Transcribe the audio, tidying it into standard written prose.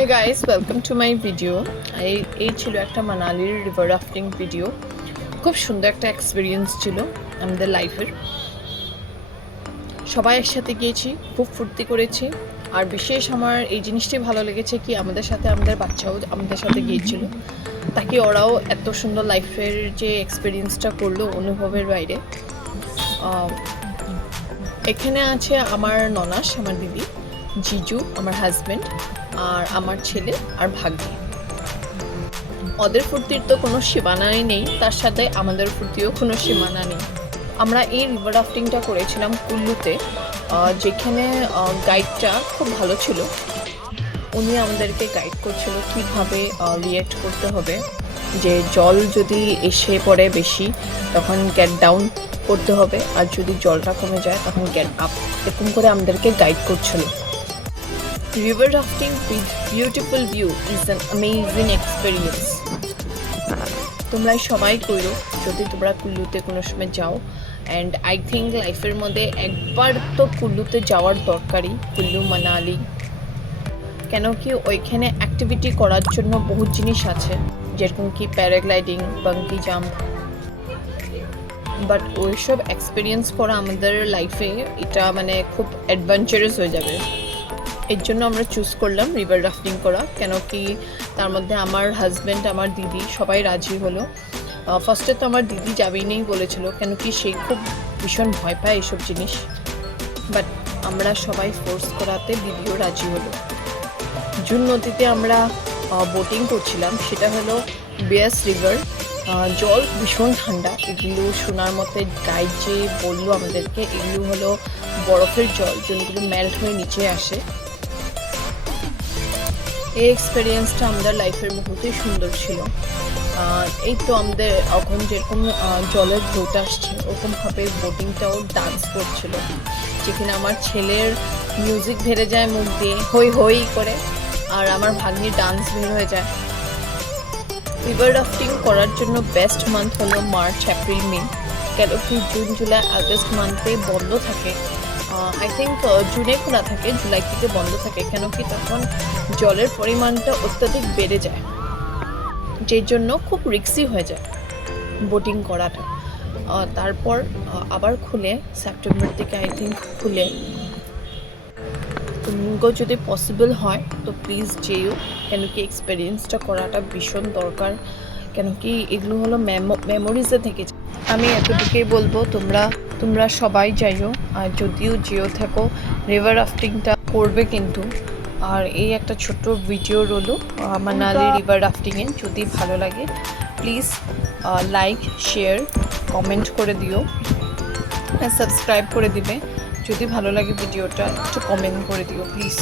Hey guys, welcome to my video. এই ছিল একটা মানালির রিভার রাফটিং ভিডিও। খুব সুন্দর একটা এক্সপিরিয়েন্স ছিল আমাদের লাইফের। সবাই একসাথে গিয়েছি, খুব ফুর্তি করেছি। আর বিশেষ আমার এই জিনিসটি ভালো লেগেছে কি আমাদের সাথে আমাদের বাচ্চাও আমাদের সাথে গিয়েছিল, তাকে ওরাও এত সুন্দর লাইফের যে এক্সপিরিয়েন্সটা করলো অনুভবের বাইরে। এখানে আছে আমার ননাস, আমার দিদি, জিজু আমার হাজব্যান্ড, আর আমার ছেলে আর ভাগ্নি। ওদের ফুর্তির তো কোনো সীমানাই নেই, তার সাথে আমাদের ফুর্তিও কোনো সীমানা নেই। আমরা এই রিভার রাফটিংটা করেছিলাম কুল্লুতে, যেখানে গাইডটা খুব ভালো ছিল। উনি আমাদেরকে গাইড করছিল কীভাবে রিয়্যাক্ট করতে হবে, যে জল যদি এসে পড়ে বেশি তখন গেট ডাউন করতে হবে, আর যদি জলটা কমে যায় তখন গেট আপ, এরকম করে আমাদেরকে গাইড করছিল। River rafting with beautiful view is an amazing experience. তোমরা সবাই করো যদি তোমরা কুল্লুতে কোনো সময় যাও। অ্যান্ড আই থিঙ্ক লাইফের মধ্যে একবার তো কুল্লুতে যাওয়ার দরকারই, কুল্লু মানালি। কেন কি ওইখানে অ্যাক্টিভিটি করার জন্য বহু জিনিস আছে, যেরকম কি প্যারাগ্লাইডিং, বাঙ্কি জাম্প। বাট ওইসব এক্সপিরিয়েন্স করা আমাদের লাইফে এটা মানে খুব অ্যাডভেঞ্চারাস হয়ে যাবে। এর জন্য আমরা চুজ করলাম রিভার রাফটিং করা। কেন কি তার মধ্যে আমার হাজব্যান্ড, আমার দিদি সবাই রাজি হলো। ফার্স্টে তো আমার দিদি যাবেই নেই বলেছিল, কেন কি সে খুব ভীষণ ভয় পায় এইসব জিনিস। বাট আমরা সবাই ফোর্স করাতে দিদিও রাজি হলো। জুন নদীতে আমরা বোটিং করছিলাম, সেটা হলো বিয়াস রিভার। জল ভীষণ ঠান্ডা। এগুলো শোনার মতে গাইড যে বললো আমাদেরকে, এগুলো হলো বরফের জল, যেগুলো মেল্ট হয়ে নিচে আসে। এই এক্সপিরিয়েন্সটা আমাদের লাইফের বহুতই সুন্দর ছিল। এই তো আমাদের এখন যেরকম জলের ঢেউটা আসছে, ওরকমভাবে বোটিংটাও ডান্স করছিল, যেখানে আমার ছেলের মিউজিক ভেরে যায় মুখ দিয়ে হই হই করে, আর আমার ভাগ্নির ডান্স বের হয়ে যায়। রিভার রাফটিং করার জন্য বেস্ট মান্থ হলো মার্চ, এপ্রিল, মে। কেন কি জুন, জুলাই, আগস্ট মান্থে বন্ধ থাকে। আই থিঙ্ক জুনে খোলা থাকে, জুলাই থেকে বন্ধ থাকে। কেন কি তখন জলের পরিমাণটা অত্যাধিক বেড়ে যায়, যের জন্য খুব রিস্কি হয়ে যায় বোটিং করাটা। তারপর আবার খুলে সেপ্টেম্বর থেকে আই থিঙ্ক খুলে। তুমিও যদি পসিবল হয় তো প্লিজ যেও, কেন কি এক্সপিরিয়েন্সটা করাটা ভীষণ দরকার। কেন কি এগুলো হলো মেমোরিজে থেকে। আমি এতটুকুই বলবো, তোমরা সবাই যাইও, আর যদিও যেও থাকো রিভার রাফটিংটা করবে কিন্তু। আর এই একটা ছোট্ট ভিডিও রইলো মানালি রিভার রাফটিংয়ে। যদি ভালো লাগে প্লিজ লাইক, শেয়ার, কমেন্ট করে দিও, সাবস্ক্রাইব করে দিবে। যদি ভালো লাগে ভিডিওটা একটু কমেন্ট করে দিও প্লিজ।